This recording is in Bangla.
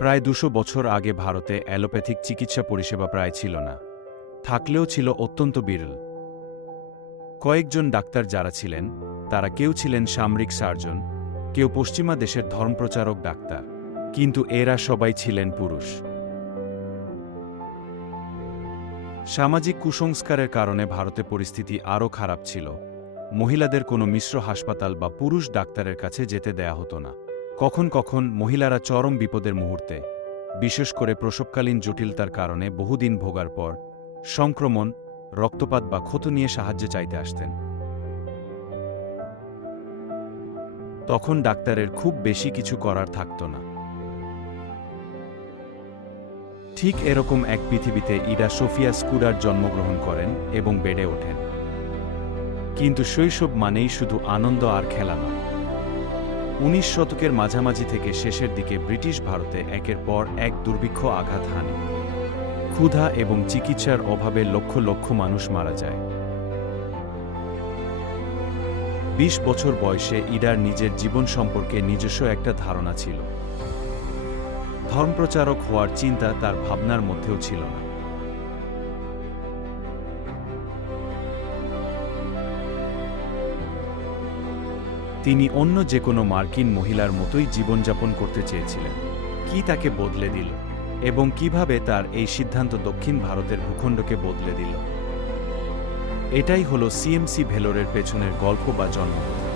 প্রায় ২০০ বছর আগে ভারতে অ্যালোপ্যাথিক চিকিৎসা পরিষেবা প্রায় ছিল না, থাকলেও ছিল অত্যন্ত বিরল। কয়েকজন ডাক্তার যারা ছিলেন, তারা কেউ ছিলেন সামরিক সার্জন, কেউ পশ্চিমা দেশের ধর্মপ্রচারক ডাক্তার, কিন্তু এরা সবাই ছিলেন পুরুষ। সামাজিক কুসংস্কারের কারণে ভারতে পরিস্থিতি আরও খারাপ ছিল। মহিলাদের কোনো মিশ্র হাসপাতাল বা পুরুষ ডাক্তারের কাছে যেতে দেয়া হতো না। কখন কখন মহিলারা চরম বিপদের মুহূর্তে, বিশেষ করে প্রসবকালীন জটিলতার কারণে বহুদিন ভোগার পর, সংক্রমণ, রক্তপাত বা ক্ষত নিয়ে সাহায্য চাইতে আসতেন। তখন ডাক্তারের খুব বেশি কিছু করার থাকত না। ঠিক এরকম এক পৃথিবীতে ইডা সোফিয়া স্কুডার জন্মগ্রহণ করেন এবং বেড়ে ওঠেন। কিন্তু শৈশব মানেই শুধু আনন্দ আর খেলা নয়। ১৯ শতকের মাঝামাঝি থেকে শেষের দিকে ব্রিটিশ ভারতে একের পর এক দুর্ভিক্ষ আঘাত হানে। ক্ষুধা এবং চিকিৎসার অভাবে লক্ষ লক্ষ মানুষ মারা যায়। ২০ বছর বয়সে ইডার নিজের জীবন সম্পর্কে নিজস্ব একটা ধারণা ছিল। ধর্মপ্রচারক হওয়ার চিন্তা তার ভাবনার মধ্যেও ছিল না। তিনি অন্য যে কোনো মার্কিন মহিলার মতোই জীবনযাপন করতে চেয়েছিলেন। কি তাকে বদলে দিল, এবং কিভাবে তার এই সিদ্ধান্ত দক্ষিণ ভারতের ভূখণ্ডকে বদলে দিল? এটাই হলো সিএমসি ভেলোরের পেছনের গল্প বা জন্মকথা।